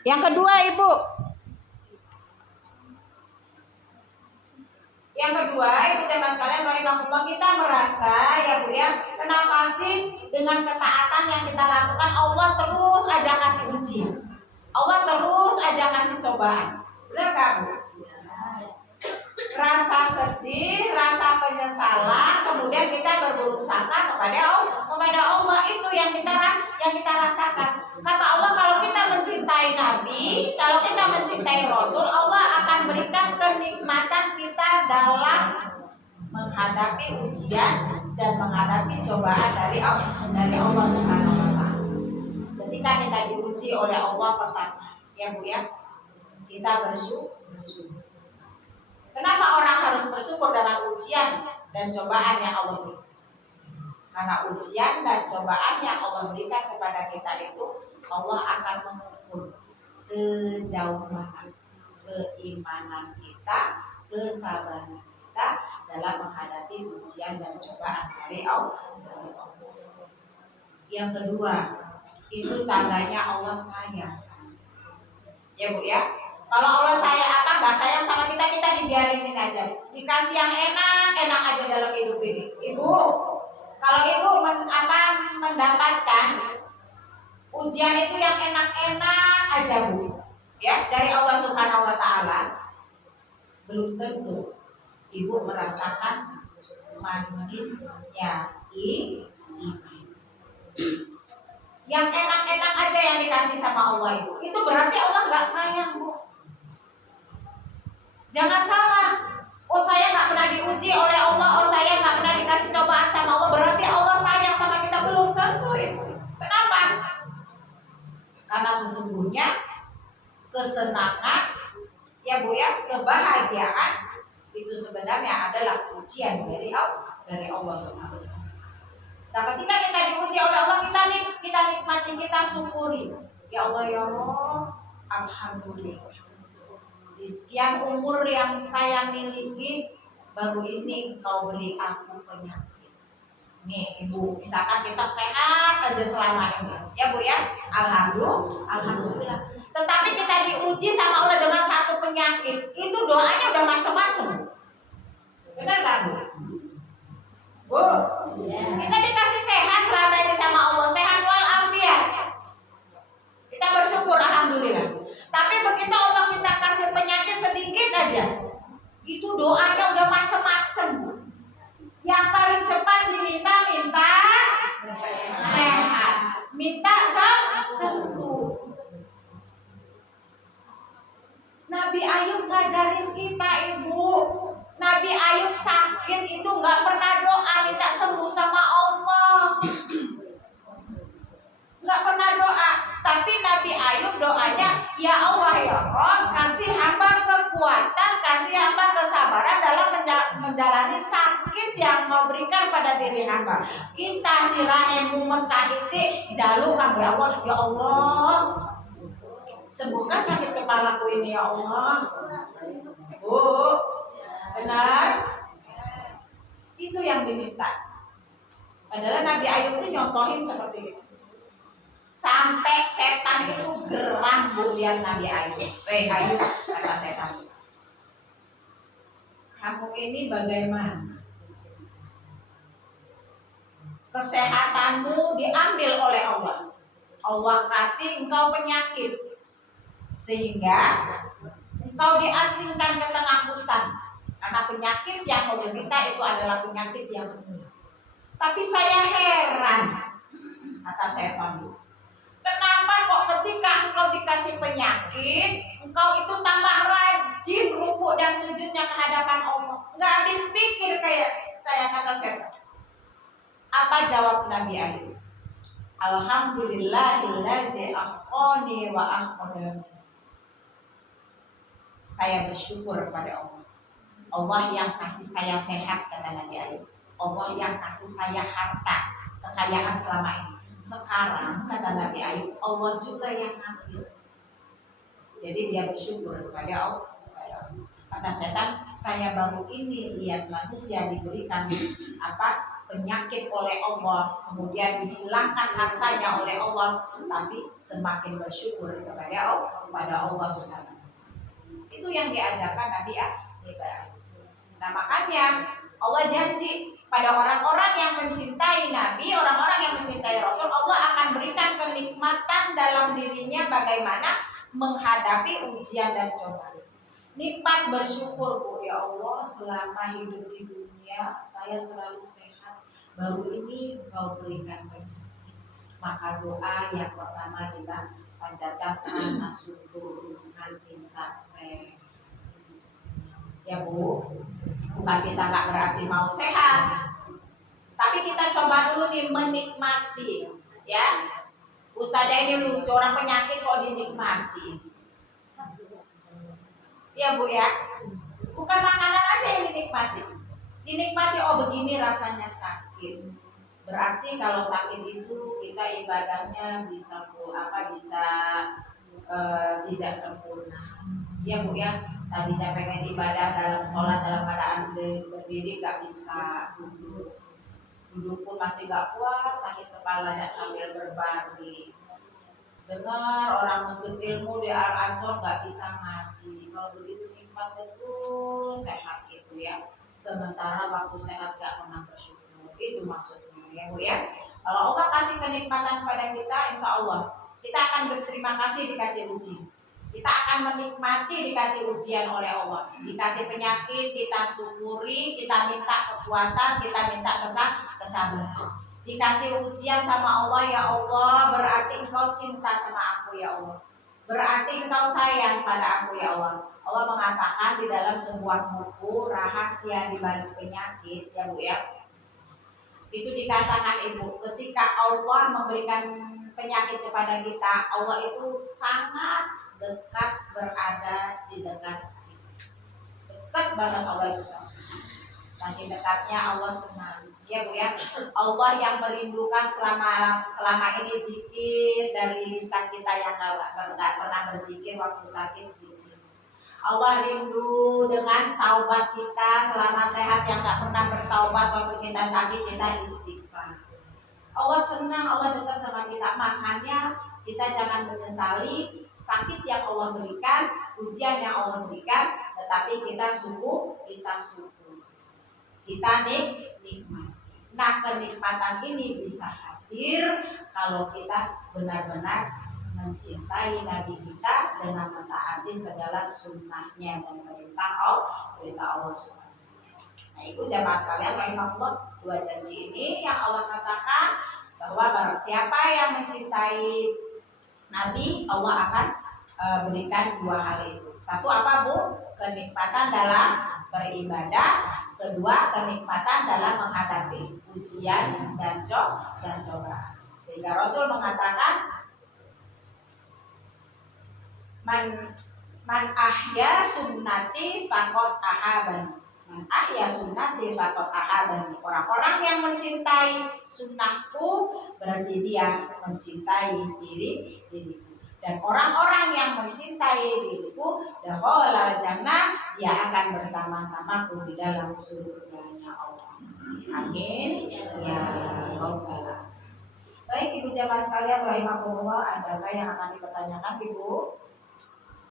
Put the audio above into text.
Yang kedua, Ibu. Yang kedua, Ibu jamaah sekalian, rahimahullah, kita merasa ya Bu ya, kenapa sih dengan ketaatan yang kita lakukan Allah terus aja kasih ujian, Allah terus aja kasih cobaan. Benar nggak Bu? Rasa sedih, rasa penyesalan, kemudian kita berburuk sangka kepada Allah, itu yang kita rasakan. Kata Allah, kalau kita mencintai Nabi, kalau kita mencintai Rasul, Allah akan berikan kenikmatan kita dalam menghadapi ujian dan menghadapi cobaan dari Allah Subhanahu wa taala. Ketika kita diuji oleh Allah pertama, ya Bu ya, kita bersyukur. Kenapa orang harus bersyukur dengan ujian dan cobaan yang Allah berikan? Karena ujian dan cobaan yang Allah berikan kepada kita itu, Allah akan mengukur sejauh mana keimanan kita, kesabaran kita dalam menghadapi ujian dan cobaan dari Allah. Yang kedua, itu tandanya Allah sayang. Ya Bu ya. Kalau Allah nggak sayang sama kita, kita dibiarinin aja. Dikasih yang enak aja dalam hidup ini. Ibu, kalau Ibu mendapatkan ujian itu yang enak-enak aja Bu, ya, dari Allah Subhanahu wa taala, belum tentu Ibu merasakan manisnya iman. Yang enak-enak aja yang dikasih sama Allah itu berarti Allah nggak sayang Bu. Jangan salah. Oh saya nggak pernah diuji oleh Allah, oh saya nggak pernah dikasih cobaan sama Allah, berarti Allah sayang sama kita, belum tentu itu. Kenapa? Karena sesungguhnya kesenangan, ya Bu ya, kebahagiaan itu sebenarnya adalah ujian dari Allah Subhanahu wa taala. Nah, ketika kita diuji oleh Allah, kita nikmati, kita syukuri. Ya Allah, ya Allah, alhamdulillah. Di sekian umur yang saya miliki, baru ini Engkau beri aku penyakit. Nih Ibu, misalkan kita sehat aja selama ini, ya Bu ya, alhamdulillah. Tetapi kita diuji sama Allah dengan satu penyakit, itu doanya udah macam-macam. Benar nggak Bu? Bu, kita dikasih sehat selama ini sama Allah, sehat walafiat. Kita bersyukur, alhamdulillah. Tapi begitu Allah kita kasih penyakit sedikit aja, itu doanya udah macam-macam. Yang paling cepat diminta sehat, minta sembuh. Nabi Ayub ngajarin kita Ibu. Nabi Ayub sakit itu nggak pernah doa minta sembuh sama Allah, nggak pernah doa. Tapi Nabi Ayub doanya, ya Allah ya Rob, kasih hamba kekuatan, kasih hamba kesabaran dalam menjalani sakit yang mau berikan pada diri hamba. Kita sirah mumet saiti jaluk kami Allah, ya Allah, sembuhkan sakit kepalaku ini ya Allah. Bu, benar? Itu yang diminta. Padahal Nabi Ayub itu nyontohin seperti itu. Sampai setan itu geram Bu lihat Nabi Ayub. Ayub, kata setan, kamu ini bagaimana? Kesehatanmu diambil oleh Allah. Allah kasih engkau penyakit, sehingga engkau diasingkan ke tengah hutan. Karena penyakit yang kau derita itu adalah penyakit yang mulia. Tapi saya heran, kata setan, kenapa kok ketika engkau dikasih penyakit, engkau itu tambah rajin rukuk dan sujudnya ke hadapan Allah? Nggak habis pikir kayak saya, kata setan. Apa jawab Nabi Ayub? Alhamdulillahilladzi ahqani wa ahqadani. Saya bersyukur pada Allah. Allah yang kasih saya sehat, kata Nabi Ayub. Allah yang kasih saya harta, kekayaan selama ini. Sekarang, kata Nabi Ayub, Allah juga yang ngambil. Jadi dia bersyukur kepada Allah. Kata setan, saya baru ini lihat manusia diberikan penyakit oleh Allah, kemudian dihilangkan hartanya oleh Allah, tapi semakin bersyukur kepada Allah Subhanahu. Itu yang diajarkan Nabi Ibrahim. Nah makanya Allah janji pada orang-orang yang mencintai Nabi, orang-orang yang mencintai Rasul, Allah akan berikan kenikmatan dalam dirinya bagaimana menghadapi ujian dan cobaan. Nikmat bersyukur, Bu, ya Allah, selama hidup di dunia saya selalu sehat. Baru ini Kau berikan penyakit. Maka doa yang pertama kita panjatkan rasa syukur, bukan minta sehat. Ya Bu, bukan kita nggak berarti mau sehat, tapi kita coba dulu nih menikmati, ya. Ustazah ini lucu, orang penyakit kok dinikmati. Ya Bu ya, bukan makanan aja yang dinikmati. Dinikmati, oh begini rasanya sakit. Berarti kalau sakit itu kita ibadahnya bisa tidak sempurna. Ya Bu ya, tadinya pengen ibadah dalam sholat dalam keadaan berdiri gak bisa, duduk pun masih gak kuat, sakit kepala sambil berbaring. Dengar orang menuntut ilmu di Al-Ansor gak bisa ngaji. Kalau begitu nikmat betul sehat itu ya. Sementara waktu sehat gak pernah bersyukur. Itu maksudnya ya Bu ya. Kalau Allah kasih kenikmatan pada kita, insya Allah kita akan berterima kasih dikasih uji. Kita akan menikmati dikasih ujian oleh Allah. Dikasih penyakit, kita syukuri, kita minta kekuatan, kita minta kesabaran. Dikasih ujian sama Allah, ya Allah, berarti Engkau cinta sama aku ya Allah. Berarti Engkau sayang pada aku ya Allah. Allah mengatakan di dalam sebuah buku rahasia di balik penyakit ya Bu ya. Itu dikatakan Ibu, ketika Allah memberikan penyakit kepada kita, Allah itu sangat dekat berada di dekat kita. Dekat banget Allah itu sama. Saking dekatnya Allah senang. Ya Bu ya. Allah yang merindukan selama ini zikir dari lisan kita yang nggak pernah berzikir waktu sakit zikir. Allah rindu dengan taubat kita selama sehat yang nggak pernah bertaubat waktu kita sakit kita istighfar. Allah senang, Allah dekat sama kita. Makanya kita jangan menyesali sakit yang Allah berikan, ujian yang Allah berikan, tetapi kita syukur. Kita nikmat. Nah, kenikmatan ini bisa hadir kalau kita benar-benar mencintai Nabi kita dengan mentaati segala sunnahnya dan perintah Allah Subhanahu. Nah, itu jamaah sekalian, rahimahullah, dua janji ini yang Allah katakan bahwa barang siapa yang mencintai Nabi, Allah akan berikan dua hal itu. Satu apa Bu? Kenikmatan dalam beribadah. Kedua, kenikmatan dalam menghadapi ujian dan cobaan. Sehingga Rasul mengatakan man ahya sunnati faqad ahabani. Man ahya sunnati faqad ahabani. Orang-orang yang mencintai sunnahku berarti dia mencintai diriku. Dan orang-orang yang mencintai diriku, dakhala jannah, dia akan bersama-samaku di dalam surganya Allah. Amin ya rabbal alamin. Baik Ibu jamaah sekalian rahimakumullah, adakah yang akan dipertanyakan Ibu?